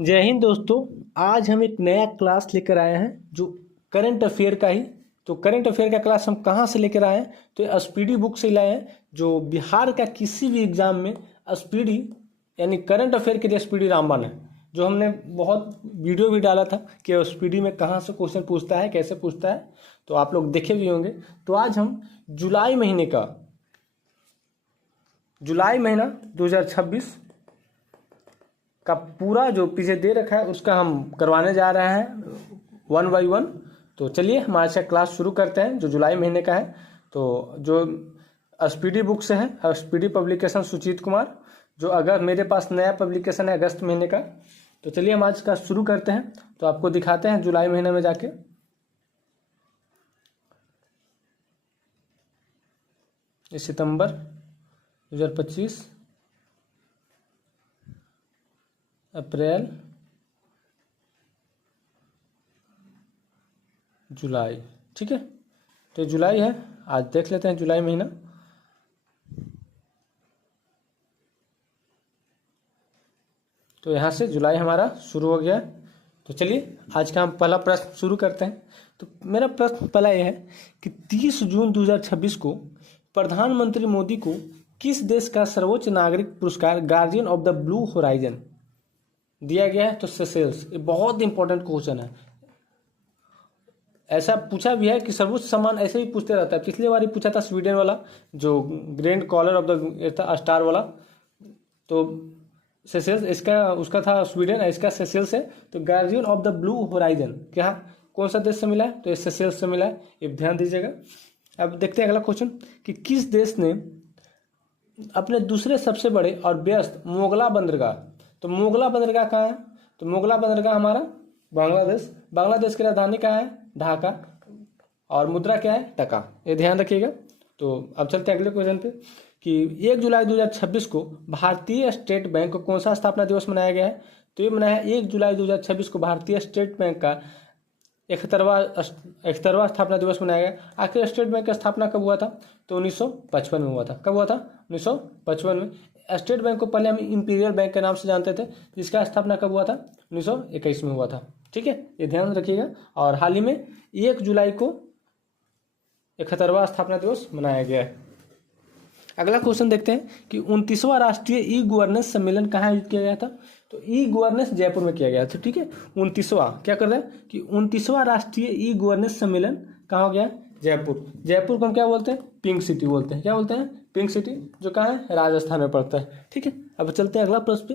जय हिंद दोस्तों। आज हम एक नया क्लास लेकर आए हैं जो करंट अफेयर का ही। तो करंट अफेयर का क्लास हम कहाँ से लेकर आए हैं? तो एसपीडी बुक से लाए हैं। जो बिहार का किसी भी एग्जाम में एसपीडी यानी करंट अफेयर के लिए एसपीडी रामबाण है। जो हमने बहुत वीडियो भी डाला था कि एसपीडी में कहाँ से क्वेश्चन पूछता है, कैसे पूछता है, तो आप लोग देखे भी होंगे। तो आज हम जुलाई महीना 2026 का पूरा जो पीछे दे रखा है उसका हम करवाने जा रहे हैं 1 बाई 1। तो चलिए हम आज का क्लास शुरू करते हैं जो जुलाई महीने का है। तो जो एसपीडी बुक से है, एसपीडी पब्लिकेशन सुजीत कुमार, जो अगर मेरे पास नया पब्लिकेशन है अगस्त महीने का। तो चलिए हम आज का शुरू करते हैं। तो आपको दिखाते हैं जुलाई महीने में जाके। सितंबर 2025, अप्रैल, जुलाई। ठीक है, तो जुलाई है। आज देख लेते हैं जुलाई महीना। तो यहाँ से जुलाई हमारा शुरू हो गया। तो चलिए आज का हम पहला प्रश्न शुरू करते हैं। तो मेरा प्रश्न पहला यह है कि 30 जून 2026 को प्रधानमंत्री मोदी को किस देश का सर्वोच्च नागरिक पुरस्कार guardian of the blue horizon दिया गया है? तो सेशेल्स। ये बहुत इंपॉर्टेंट क्वेश्चन है। ऐसा पूछा भी है कि सर्वोच्च सम्मान ऐसे ही पूछते रहता है। पिछली बार ही पूछा था स्वीडन वाला, जो grand collar of the star वाला। तो सेशेल्स इसका, उसका था स्वीडन, इसका सेशेल्स है। तो guardian of the blue horizon क्या कौन सा देश से मिला है? तो ये सेशेल्स से मिला है। ये ध्यान दीजिएगा। अब देखते हैं अगला क्वेश्चन कि किस देश ने अपने दूसरे सबसे बड़े और व्यस्त मोगला बंदरगाह, तो मोगला बंदरगाह कहाँ है? तो मोगला बंदरगाह हमारा बांग्लादेश। बांग्लादेश की राजधानी कहाँ है? ढाका। और मुद्रा क्या है? टका। ये ध्यान रखिएगा। तो अब चलते हैं अगले क्वेश्चन पे कि 1 जुलाई 2026 को भारतीय स्टेट बैंक का कौन सा स्थापना दिवस मनाया गया है? तो ये मनाया 1 जुलाई 2026 को भारतीय स्टेट बैंक का 71वां स्थापना दिवस मनाया गया। आखिर स्टेट बैंक की स्थापना कब हुआ था? तो 1955 में हुआ था। कब हुआ था? 1955 में। स्टेट बैंक को पहले हम इंपीरियल बैंक के नाम से जानते थे, जिसका स्थापना कब हुआ था? 1921 में हुआ था। ठीक है, ये ध्यान रखिएगा। और हाल ही में 1 जुलाई को 71वां स्थापना दिवस मनाया गया है। अगला क्वेश्चन देखते हैं कि 29वां राष्ट्रीय ई गवर्नेंस सम्मेलन कहाँ आयोजित किया गया था? तो ई गवर्नेंस जयपुर में किया गया था। ठीक है, 29वां क्या कर रहे हैं कि 29वां राष्ट्रीय ई गवर्नेंस सम्मेलन कहाँ हो गया? जयपुर। जयपुर को हम क्या बोलते हैं? पिंक सिटी बोलते हैं। क्या बोलते हैं? पिंक सिटी, जो कहाँ है? राजस्थान में पड़ता है। ठीक है, अब चलते हैं अगला प्रश्न पे।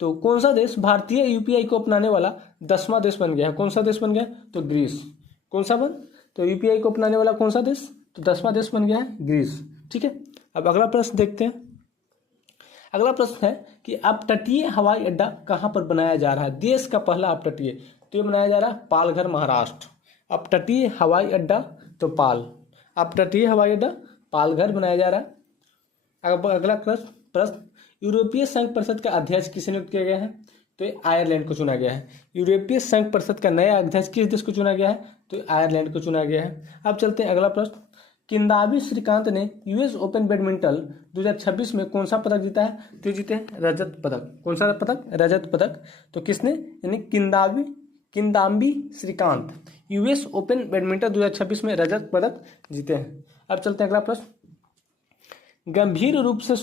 तो कौन सा देश भारतीय यूपीआई को अपनाने वाला 10वां देश बन गया है? कौन सा देश बन गया? तो ग्रीस। कौन सा बन? तो यूपीआई को अपनाने वाला कौन सा देश? तो 10वां देश बन गया है ग्रीस। ठीक है, अब अगला प्रश्न देखते हैं। अगला प्रश्न है कि अपतटीय हवाई अड्डा कहाँ पर बनाया जा रहा है? देश का पहला अपतटीय, तो ये बनाया जा रहा है पालघर, महाराष्ट्र। अपतटीय हवाई अड्डा तो अपतटीय हवाई अड्डा पालघर बनाया जा रहा है। अब अगला प्रश्न यूरोपीय संघ परिषद का अध्यक्ष किसे नियुक्त किया गया है? तो ये आयरलैंड को चुना गया है। यूरोपीय संघ परिषद का नया अध्यक्ष किस देश को चुना गया है? तो आयरलैंड को चुना गया है। अब चलते हैं अगला प्रश्न। किदांबी श्रीकांत ने यूएस ओपन बैडमिंटन 2026 में कौन सा पदक जीता है? तो जीते हैं रजत पदक। कौन सा पदक? रजत पदक। तो किसने? यानी Kidambi Srikanth US open badminton 2026 में रजत पदक जीते हैं। अब चलते हैं अगला प्रश्न। गंभीर रूप से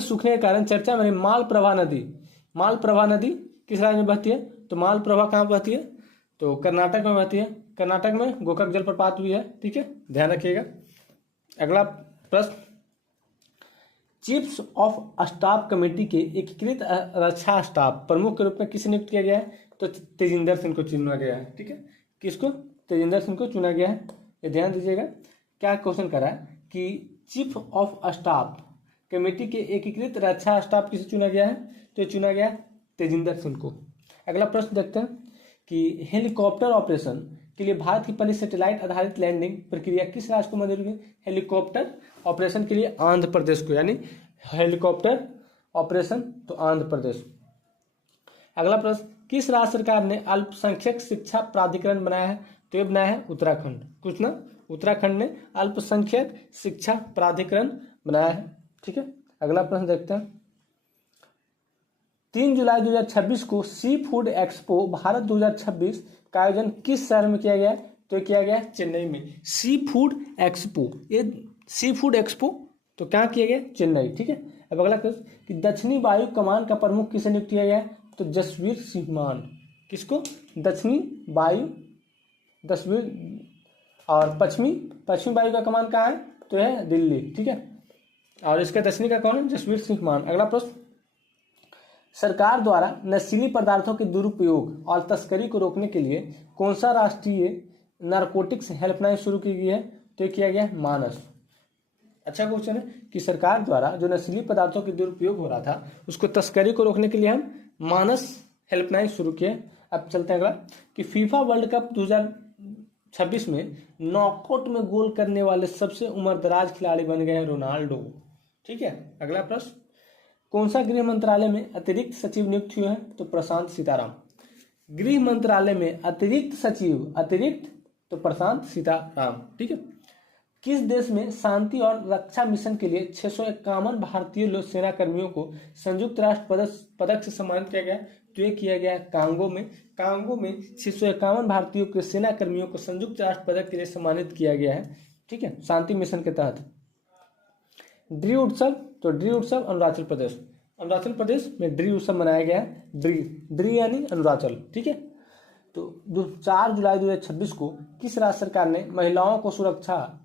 सूखने के कारण चर्चा में मालप्रभा नदी किस राज्य में बहती है? तो मालप्रभा कहाँ बहती है? तो कर्नाटक में बहती है। कर्नाटक में गोकाक जलप्रपात भी है। ठीक है, ध्यान रखिएगा। अगला प्रश्न। चीफ्स ऑफ स्टाफ कमेटी के एकीकृत रक्षा स्टाफ प्रमुख के रूप में किसे नियुक्त किया गया है? तो तेजिंदर सिंह को चुना गया है। ठीक है, किसको? तेजिंदर सिंह को चुना गया है। ये ध्यान दीजिएगा। क्या क्वेश्चन करा है कि चीफ ऑफ स्टाफ कमेटी के एकीकृत रक्षा स्टाफ किसे चुना गया है? तो चुना गया तेजिंदर सिंह को। अगला प्रश्न देखते हैं कि हेलीकॉप्टर ऑपरेशन के लिए भारत की पहली सैटेलाइट आधारित लैंडिंग प्रक्रिया किस राज्य को मंजूरी मिली? हेलीकॉप्टर ऑपरेशन के लिए आंध्र प्रदेश को, यानी हेलीकॉप्टर ऑपरेशन तो आंध्र प्रदेश। अगला प्रश्न। किस राज्य सरकार ने अल्पसंख्यक शिक्षा प्राधिकरण बनाया है? तो ये बनाया है उत्तराखंड। कुछ ना, उत्तराखंड ने अल्पसंख्यक शिक्षा प्राधिकरण बनाया है। ठीक है, अगला प्रश्न देखते हैं। 3 जुलाई 2026 को सी फूड एक्सपो भारत 2026 का आयोजन किस शहर में किया गया? तो किया गया चेन्नई में। सी फूड एक्सपो, ये सी फूड एक्सपो तो क्या किया गया? चेन्नई। ठीक है। अब अगला क्वेश्चन कि दक्षिणी वायु कमान का प्रमुख किसे नियुक्त किया गया? तो जसवीर सिंह मान। किसको? दक्षिणी वायु, जसवीर। और पश्चिमी वायु का कमान कहाँ है? तो है दिल्ली। ठीक है। और इसका दक्षिणी का कौन है? जसवीर सिंह मान। अगला प्रश्न, सरकार द्वारा नशीली पदार्थों के दुरुपयोग और तस्करी को रोकने के लिए कौन सा राष्ट्रीय नारकोटिक्स हेल्पलाइन शुरू की गई है? तो किया गया मानस। अच्छा क्वेश्चन है कि सरकार द्वारा जो नशीली पदार्थों के दुरुपयोग हो रहा था उसको तस्करी को रोकने के लिए हम मानस हेल्पलाइन शुरू किए। अब चलते हैं अगला कि फीफा वर्ल्ड कप 2026 में नॉकआउट में गोल करने वाले सबसे उम्रदराज खिलाड़ी बन गए हैं रोनाल्डो। ठीक है। अगला प्रश्न, कौन सा गृह मंत्रालय में अतिरिक्त सचिव नियुक्त हुए हैं? तो प्रशांत सीताराम। गृह मंत्रालय में अतिरिक्त सचिव, अतिरिक्त तो प्रशांत सीताराम। ठीक है। किस देश में शांति और रक्षा मिशन के लिए 651 भारतीय सेना कर्मियों को संयुक्त राष्ट्र पदक से सम्मानित किया गया? तो ये किया गया कांगो में। कांगो में 651 भारतीयों के सेना कर्मियों को संयुक्त राष्ट्र पदक के लिए सम्मानित किया गया है। ठीक है, शांति मिशन के तहत। ड्री उत्सव, तो ड्री उत्सव अरुणाचल प्रदेश, अरुणाचल प्रदेश में ड्री उत्सव मनाया गया है। ड्री यानी अरुणाचल। ठीक है। तो 4 जुलाई 2026 को किस राज्य सरकार ने महिलाओं को सुरक्षा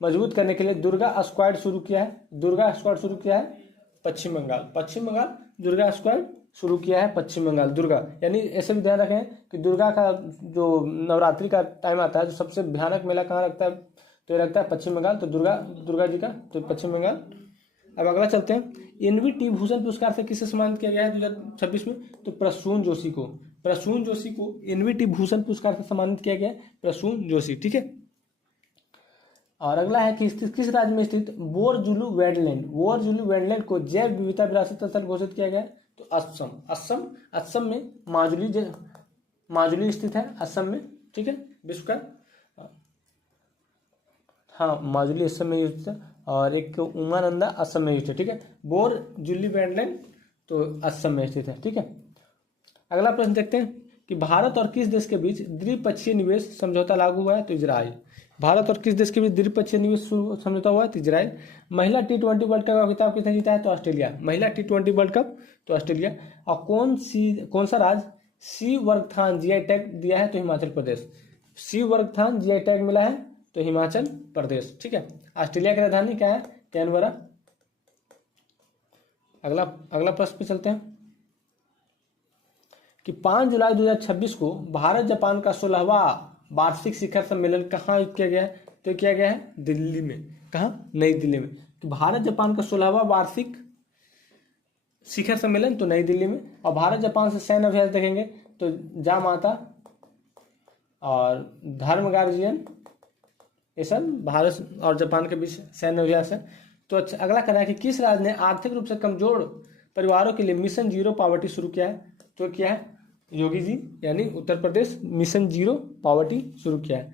मजबूत करने के लिए दुर्गा स्क्वाड शुरू किया है? दुर्गा स्क्वाड शुरू किया है पश्चिम बंगाल। पश्चिम बंगाल दुर्गा स्क्वाड शुरू किया है पश्चिम बंगाल। दुर्गा यानी ऐसे भी ध्यान रखें कि दुर्गा का जो नवरात्रि का टाइम आता है, जो सबसे भयानक मेला कहाँ लगता है? तो ये लगता है पश्चिम बंगाल। तो दुर्गा जी का तो पश्चिम बंगाल। अब अगला चलते हैं, एनवीटी भूषण पुरस्कार से किसे सम्मानित किया गया है 2026 में? तो प्रसून जोशी को। प्रसून जोशी को एनवीटी भूषण पुरस्कार से सम्मानित किया गया है, प्रसून जोशी। ठीक है। और अगला है कि किस राज्य में स्थित बोरजुलू वेडलैंड, बोरजुलू वेडलैंड को जैव विविधता विरासत स्थल घोषित किया गया? तो असम। असम में माजुली स्थित है, असम में। ठीक है। विश्व का, हाँ, माजुली असम में स्थित है। और एक उमानंदा असम में स्थित है। ठीक है। बोरजुलू वेडलैंड तो असम में स्थित है। ठीक है। अगला प्रश्न देखते हैं कि भारत और किस देश के बीच द्विपक्षीय निवेश समझौता लागू हुआ है? तो इजराइल। भारत और किस देश के बीच द्विपक्षीय निवेश समझौता हुआ है? तो इजराइल। महिला T20 वर्ल्ड कप का खिताब किसने जीता है? तो ऑस्ट्रेलिया। महिला T20 वर्ल्ड कप तो ऑस्ट्रेलिया। और कौन सा राज्य सी वर्गथान जीआई टैग दिया है? तो हिमाचल प्रदेश। सी वर्गथान जीआई टैग मिला है तो हिमाचल प्रदेश। ठीक है। ऑस्ट्रेलिया की राजधानी क्या है? कैनबरा। अगला प्रश्न पे चलते हैं कि 5 जुलाई 2026 को भारत जापान का 16वां वार्षिक शिखर सम्मेलन कहाँ आयोजित किया गया है? तो किया गया है दिल्ली में। कहाँ? नई दिल्ली में। तो भारत जापान का 16वां वार्षिक शिखर सम्मेलन तो नई दिल्ली में। और भारत जापान से सैन्य अभ्यास देखेंगे तो जामाता और धर्म गार्जियन, ये सब भारत और जापान के बीच सैन्य अभ्यास है। तो अच्छा, अगला कहना है कि किस राज्य ने आर्थिक रूप से कमजोर परिवारों के लिए मिशन जीरो पॉवर्टी शुरू किया है? तो क्या है? योगी जी यानी Uttar Pradesh mission zero poverty शुरू किया है।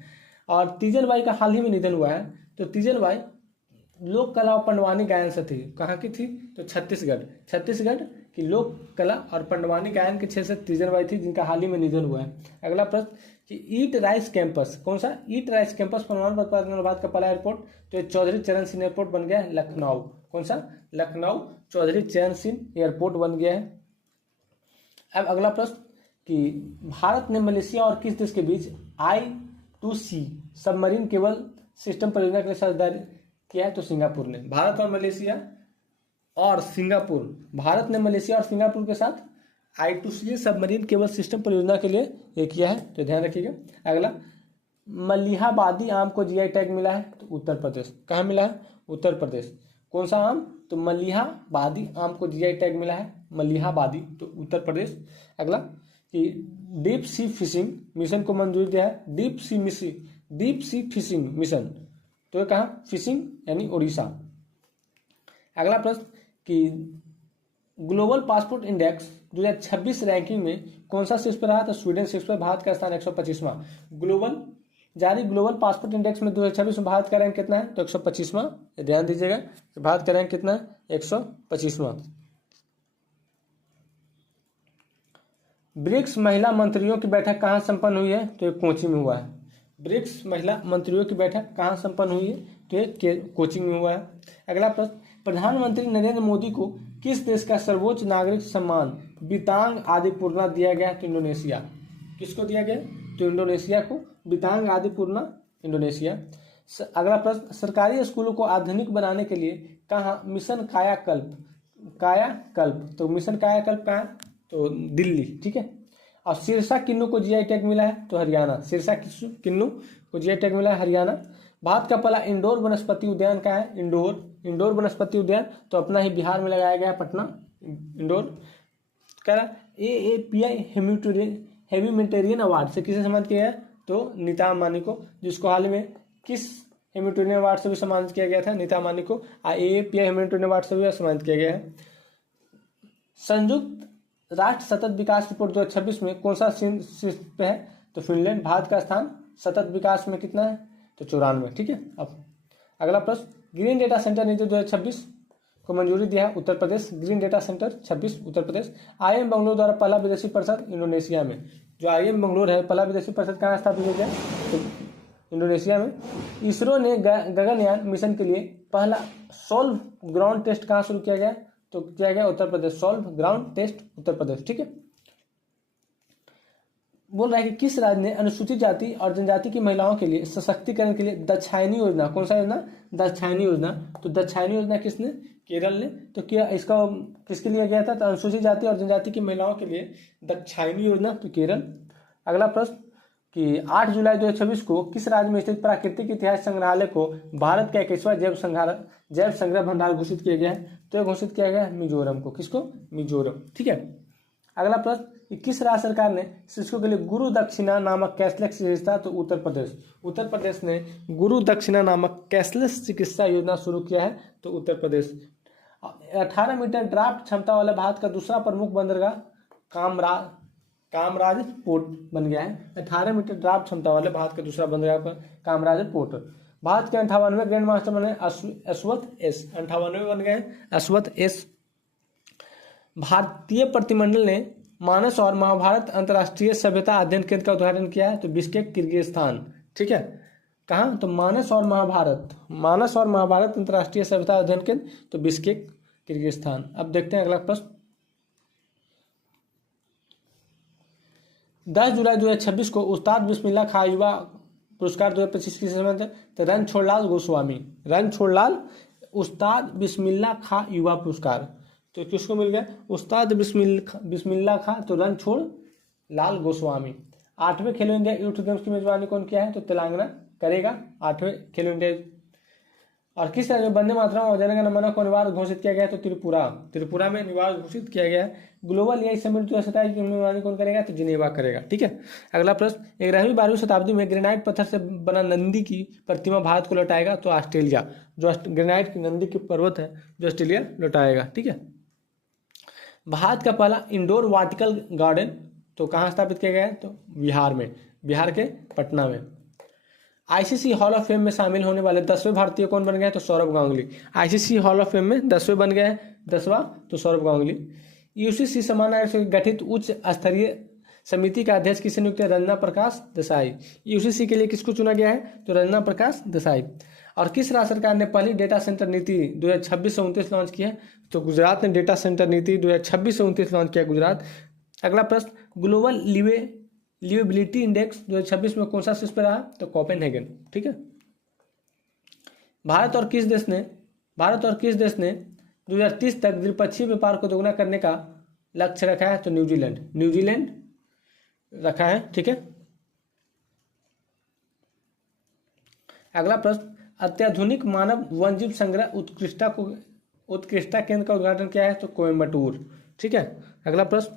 और तीजन बाई का हाल ही में निधन हुआ है। तो तीजन बाई लोक कला और पंडवानी गायन से थी। कहाँ की थी? तो छत्तीसगढ़ की लोक कला और पंडवानी गायन के क्षेत्र से तीजन बाई थी, जिनका हाल ही में निधन हुआ है। अगला प्रश्न कि ईट राइस कैंपस, कौन सा? ईट राइस कैंपस प्रमाण पत्र का पहला एयरपोर्ट तो चौधरी चरण सिंह एयरपोर्ट बन गया है लखनऊ। कौन सा? लखनऊ चौधरी चरण सिंह एयरपोर्ट बन गया है। अब अगला प्रश्न कि भारत ने मलेशिया और किस देश के बीच I2C सबमरीन केबल सिस्टम परियोजना के लिए साझेदारी किया है? तो सिंगापुर ने। भारत ने मलेशिया और सिंगापुर के साथ I2C सबमरीन केबल सिस्टम परियोजना के लिए ये किया है, तो ध्यान रखिएगा। अगला, मलिहाबादी आम को जीआई टैग मिला है तो उत्तर प्रदेश। कहाँ मिला है? उत्तर प्रदेश। कौन सा आम? तो मलिहाबादी आम को जीआई टैग मिला है, मलिहाबादी तो उत्तर प्रदेश। अगला कि डीप सी फिशिंग मिशन को मंजूरी दिया है, डीप सी फिशिंग मिशन तो ये कहाँ? फिशिंग यानी उड़ीसा। अगला प्रश्न कि ग्लोबल पासपोर्ट इंडेक्स 2026 रैंकिंग में कौन सा शीर्ष पर रहा? तो स्वीडन शीर्ष पर। भारत का स्थान 125वां। ग्लोबल पासपोर्ट इंडेक्स में 2026 में भारत का रैंक कितना है? तो 125वां। ध्यान दीजिएगा, भारत का रैंक कितना है? 125वां। ब्रिक्स महिला मंत्रियों की बैठक कहाँ संपन्न हुई है? तो ये कोची में हुआ है। ब्रिक्स महिला मंत्रियों की बैठक कहाँ संपन्न हुई है? तो ये कोची में हुआ है। अगला प्रश्न, प्रधानमंत्री नरेंद्र मोदी को किस देश का सर्वोच्च नागरिक सम्मान बितांग आदिपूर्णा दिया गया? तो इंडोनेशिया। किसको दिया गया? तो इंडोनेशिया को, बितांग आदिपूर्णा इंडोनेशिया। अगला प्रश्न, सरकारी स्कूलों को आधुनिक बनाने के लिए कहाँ मिशन कायाकल्प? कायाकल्प, तो मिशन कायाकल्प कहाँ है? तो दिल्ली। ठीक है। और सिरसा किन्नू को जीआई टैग मिला है? तो हरियाणा। सिरसा किन्नू को जीआई टैग मिला है हरियाणा। भारत का पहला इंडोर वनस्पति उद्यान क्या है? इंडोर वनस्पति उद्यान तो अपना ही बिहार में लगाया गया है, पटना। इंडोर कह रहा AAPI ह्यूमैनिटेरियन अवार्ड से किसे सम्मानित किया है? तो नीता अंबानी को, जिसको हाल में किस ह्यूमैनिटेरियन अवार्ड से भी सम्मानित किया गया था? नीता अंबानी को AAPI ह्यूमैनिटेरियन अवार्ड से भी सम्मानित किया गया है। संयुक्त राष्ट्र सतत विकास रिपोर्ट 2026 में कौन सा शीर्ष पे है? तो फिनलैंड। भारत का स्थान सतत विकास में कितना है? तो 94। ठीक है। अब अगला प्रश्न, ग्रीन डेटा सेंटर नीति 2026 को मंजूरी दिया है Uttar Pradesh. Green data centre 26 Uttar Pradesh. IIM Bangalore द्वारा पहला विदेशी परिषद इंडोनेशिया में। जो IIM बेंगलोर है, पहला विदेशी परिषद कहाँ स्थापित किया गया? तो इंडोनेशिया में। इसरो ने गगनयान मिशन के लिए पहला सॉल्व ग्राउंड टेस्ट कहाँ शुरू किया गया? तो किया गया Uttar Pradesh. Solve ground test Uttar Pradesh. ठीक है। बोल रहा है कि किस राज्य ने अनुसूचित जाति और जनजाति की महिलाओं के लिए सशक्तिकरण के लिए दाक्षायणी योजना, कौन सा योजना? दाक्षायणी योजना। तो दाक्षायणी योजना किसने? केरल ने। तो क्या इसका किसके लिए गया था? तो अनुसूचित जाति और जनजाति की महिलाओं के लिए दाक्षायणी योजना, तो केरल। अगला प्रश्न कि 8 जुलाई 2026 को किस राज्य में स्थित प्राकृतिक इतिहास संग्रहालय को भारत का 21वां जैव संग्रह भंडार घोषित किया गया है? तो यह घोषित किया गया है मिजोरम को। किसको? मिजोरम। ठीक है। अगला प्रश्न कि किस राज्य सरकार ने शिक्षकों के लिए गुरु दक्षिणा नामक कैशलेस चिकित्सा? तो उत्तर प्रदेश। उत्तर प्रदेश ने गुरु दक्षिणा नामक कैशलेस चिकित्सा योजना शुरू किया है, तो उत्तर प्रदेश। 18 मीटर ड्राफ्ट क्षमता वाला भारत का दूसरा प्रमुख बंदरगाह कामराज पोर्ट बन गया है। 18 मीटर ड्राफ्ट क्षमता वाले भारत का दूसरा बंदरगाह पर कामराज पोर्ट। भारत के 58वें ग्रैंड मास्टर बने अश्वथ एस। 58वें बन गए अश्वथ एस। भारतीय प्रतिनिधिमंडल ने मानस और महाभारत अंतर्राष्ट्रीय सभ्यता अध्ययन केंद्र का उद्घाटन किया है, तो बिश्केक किर्गिस्तान। ठीक है। कहाँ? तो मानस और महाभारत अंतर्राष्ट्रीय सभ्यता अध्ययन केंद्र, तो बिश्केक किर्गिस्तान। अब देखते हैं अगला प्रश्न। 10 जुलाई 2026 को उस्ताद बिस्मिल्लाह खां युवा पुरस्कार 2025 की सम्मानित है? तो रणछोड़लाल गोस्वामी। रणछोड़लाल उस्ताद बिस्मिल्लाह खां युवा पुरस्कार, तो किसको मिल गया? उस्ताद बिस्मिल्लाह खां, तो रणछोड़ लाल गोस्वामी। 8वें खेलो इंडिया यूथ गेम्स की मेजबानी कौन किया है? तो तेलंगाना करेगा 8वें खेलो इंडिया। और किस राज्य में वंदे मातरम और जनगण मन को अनिवार्य घोषित किया गया? तो त्रिपुरा में अनिवार्य घोषित किया गया है। ग्लोबल एआई समिट 2027 की मेजबानी कौन करेगा? तो जिनेवा करेगा। ठीक है। अगला प्रश्न, 11वीं 12वीं शताब्दी में ग्रेनाइट पत्थर से बना नंदी की प्रतिमा भारत को लौटाएगा? तो ऑस्ट्रेलिया। जो ग्रेनाइट की नंदी की पर्वत है, जो ऑस्ट्रेलिया लौटाएगा। ठीक है। भारत का पहला इंडोर वर्टिकल गार्डन तो कहाँ स्थापित किया गया है? तो बिहार में, बिहार के पटना में। आईसीसी हॉल ऑफ फेम में शामिल होने वाले 10वें भारतीय कौन बन गए? तो Saurabh Ganguly. ICC hall of fame में 10वें बन गए हैं, 10वां तो सौरभ गांगुली। यूसीसी समानार्थक से गठित उच्च स्तरीय समिति का अध्यक्ष किसे नियुक्त है? रंजना प्रकाश देसाई। यूसीसी के लिए किसको चुना गया है? तो रंजना प्रकाश देसाई। और किस राज्य सरकार ने पहली डेटा सेंटर नीति 2026 से 29 लॉन्च की है? तो गुजरात ने डेटा सेंटर नीति 2026 से 29 लॉन्च किया, गुजरात। अगला प्रश्न, ग्लोबल लिवेबिलिटी इंडेक्स 2026 में कौन सा शीर्ष पर रहा? तो कोपेनहेगन। ठीक है। भारत और किस देश ने 2030 तक द्विपक्षीय व्यापार को दोगुना करने का लक्ष्य रखा है? तो न्यूजीलैंड रखा है। ठीक है। अगला प्रश्न, अत्याधुनिक मानव वन्यजीव संग्रह उत्कृष्टता केंद्र का उद्घाटन किया है? तो कोयम्बटूर। ठीक है। अगला प्रश्न,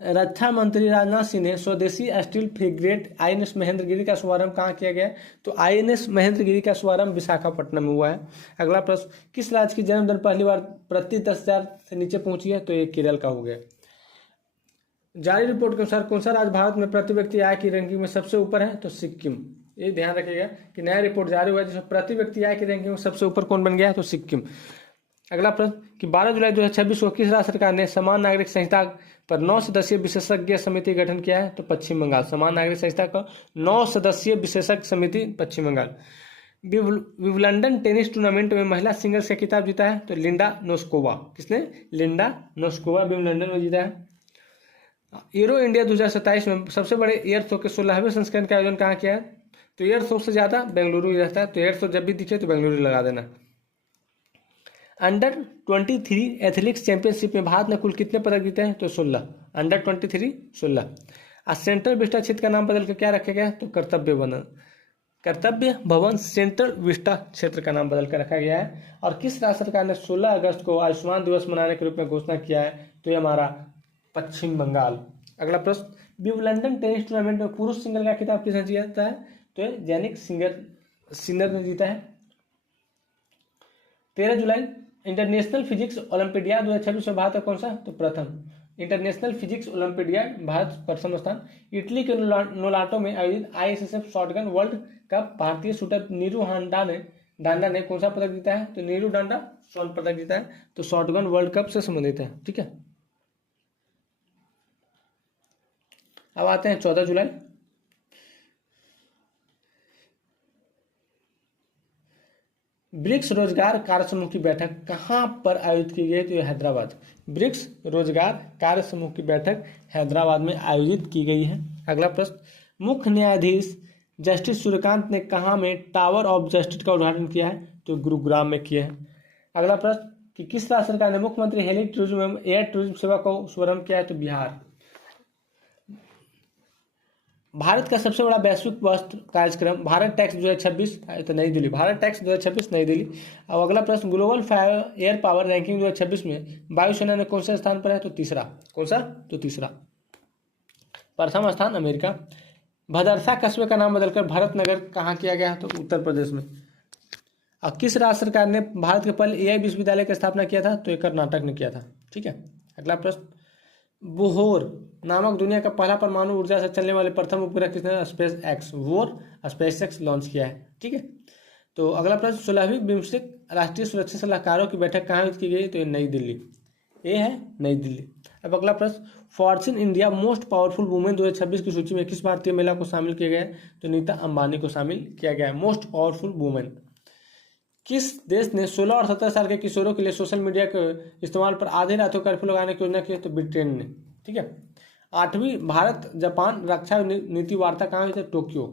रक्षा मंत्री राजनाथ सिंह ने स्वदेशी स्टील फ्रिगेट INS महेंद्रगिरी का शुभारंभ कहाँ किया गया? तो INS महेंद्रगिरी का शुभारंभ विशाखापट्टनम में हुआ है। अगला प्रश्न, किस राज्य की जन्म दर पहली बार प्रति 10,000 से नीचे पहुंची है? तो ये केरल का हो गया। जारी रिपोर्ट के अनुसार कौन सा राज्य भारत में प्रति व्यक्ति आय की रैंकिंग में सबसे ऊपर है? तो सिक्किम। ये ध्यान रखिएगा कि नया रिपोर्ट जारी हुआ है जिसमें प्रति व्यक्ति आय की रैंकिंग में सबसे ऊपर कौन बन गया है? तो सिक्किम। अगला प्रश्न कि 12 जुलाई 2026 को किस राज्य सरकार ने समान नागरिक संहिता पर 9 सदस्यीय विशेषज्ञ समिति गठन किया है? तो पश्चिम बंगाल। समान नागरिक संहिता का 9 सदस्यीय विशेषज्ञ समिति पश्चिम बंगाल। विंबलडन टेनिस टूर्नामेंट में महिला सिंगल्स का खिताब जीता है? तो लिंडा नोस्कोवा। किसने? लिंडा नोस्कोवा विंबलडन में जीता है। एरो इंडिया 2027 में सबसे बड़े एयर शो के 16वें संस्करण का आयोजन कहाँ किया है? तो एयर शो से ज़्यादा बेंगलुरु ही रहता है, तो एयर शो जब भी दिखे तो बेंगलुरु लगा देना। अंडर 23 एथलेटिक्स चैंपियनशिप में भारत ने कुल कितने पदक जीते हैं? तो 16। अंडर 23 16। आज सेंट्रल विस्टा क्षेत्र का नाम बदलकर क्या रखा गया? तो कर्तव्य भवन सेंट्रल विस्टा क्षेत्र का नाम बदलकर रखा गया है। और किस राज्य सरकार ने 16 अगस्त को आयुष्मान दिवस मनाने के रूप में घोषणा किया है? तो ये हमारा पश्चिम बंगाल। अगला प्रश्न, विंबलडन टेनिस टूर्नामेंट में पुरुष सिंगल का खिताब किसने जीता है? तो जैनिक सिनर ने जीता है। 13 जुलाई इंटरनेशनल फिजिक्स ओलंपियाड 2026 में भारत का कौन सा? तो प्रथम। इंटरनेशनल फिजिक्स ओलंपियाड भारत प्रथम स्थान। इटली के नोलाटो में आयोजित ISSF शॉटगन वर्ल्ड कप भारतीय शूटर नीरू डांडा ने कौन सा पदक जीता है? तो नीरू डांडा स्वर्ण पदक जीता है। तो शॉटगन वर्ल्ड कप से संबंधित है। ठीक है, अब आते हैं 14 जुलाई। ब्रिक्स रोजगार कार्य समूह की बैठक कहाँ पर आयोजित की गई? तो ये हैदराबाद। ब्रिक्स रोजगार कार्य समूह की बैठक हैदराबाद में आयोजित की गई है। अगला प्रश्न, मुख्य न्यायाधीश जस्टिस सूर्यकांत ने कहाँ में टावर ऑफ जस्टिस का उद्घाटन किया है? तो गुरुग्राम में किया है। अगला प्रश्न कि किस राज्य सरकार ने मुख्यमंत्री हेली टूरिज्म एवं एयर टूरिज्म सेवा को शुभारंभ किया है? तो बिहार। भारत का सबसे बड़ा वैश्विक वस्त्र कार्यक्रम भारत टैक्स 2026 तो नई दिल्ली। भारत टैक्स 2026 नई दिल्ली। अब अगला प्रश्न, ग्लोबल एयर पावर रैंकिंग 2026 में वायुसेना ने कौन से स्थान पर है? तो तीसरा। कौन सा? तो तीसरा। प्रथम स्थान अमेरिका। भदरसा कस्बे का नाम बदलकर भरतनगर कहाँ किया गया? तो उत्तर प्रदेश में। अब किस राज्य सरकार ने भारत के पहले AI विश्वविद्यालय की स्थापना किया था? तो ये कर्नाटक ने किया था। ठीक है, अगला प्रश्न, बोहर नामक दुनिया का पहला परमाणु ऊर्जा से चलने वाले प्रथम उपग्रह किसने? SpaceX लॉन्च किया है। ठीक है, तो अगला प्रश्न, 16वीं बिम्स्टेक राष्ट्रीय सुरक्षा सलाहकारों की बैठक कहाँ की गई? तो ये नई दिल्ली। ये है नई दिल्ली। अब अगला प्रश्न, Fortune India most powerful women 2026 की सूची में किस भारतीय महिला को शामिल किया गया है? तो नीता अंबानी को शामिल किया गया है मोस्ट पावरफुल वुमेन। किस देश ने 16 और 17 साल के किशोरों के लिए सोशल मीडिया के इस्तेमाल पर आधे रातों कर्फ्यू लगाने की योजना की है? तो ब्रिटेन ने। ठीक है, 8वीं भारत जापान रक्षा नीति वार्ता कहाँ हुई थी? टोक्यो।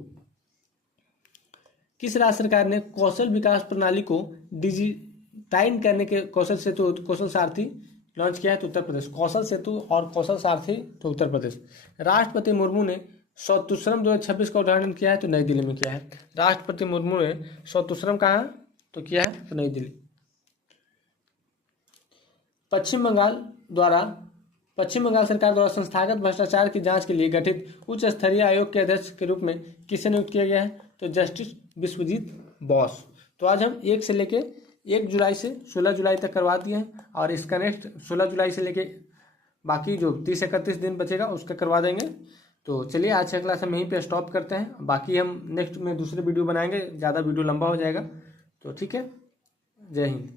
किस राज्य सरकार ने कौशल विकास प्रणाली को डिजिटाइन करने के कौशल सेतु कौशल सारथी लॉन्च किया है? तो उत्तर प्रदेश। कौशल सेतु और कौशल सारथी तो उत्तर प्रदेश। राष्ट्रपति मुर्मू ने सौतुश्रम 2026 का उद्घाटन किया है? तो नई दिल्ली में किया है। राष्ट्रपति मुर्मू ने सौतुश्रम कहाँ तो किया है? तो नई दिल्ली। पश्चिम बंगाल सरकार द्वारा संस्थागत भ्रष्टाचार की जांच के लिए गठित उच्च स्तरीय आयोग के अध्यक्ष के रूप में किसे नियुक्त किया गया है? तो जस्टिस विश्वजीत बॉस। तो आज हम 1 जुलाई से 16 जुलाई तक करवा दिए हैं और इसका नेक्स्ट 16 जुलाई से लेके बाकी जो 30-31 दिन बचेगा उसका करवा देंगे। तो चलिए आज का क्लास हम यहीं पे स्टॉप करते हैं, बाकी हम नेक्स्ट में दूसरे वीडियो बनाएंगे, ज़्यादा वीडियो लंबा हो जाएगा। तो ठीक है, जय हिंद।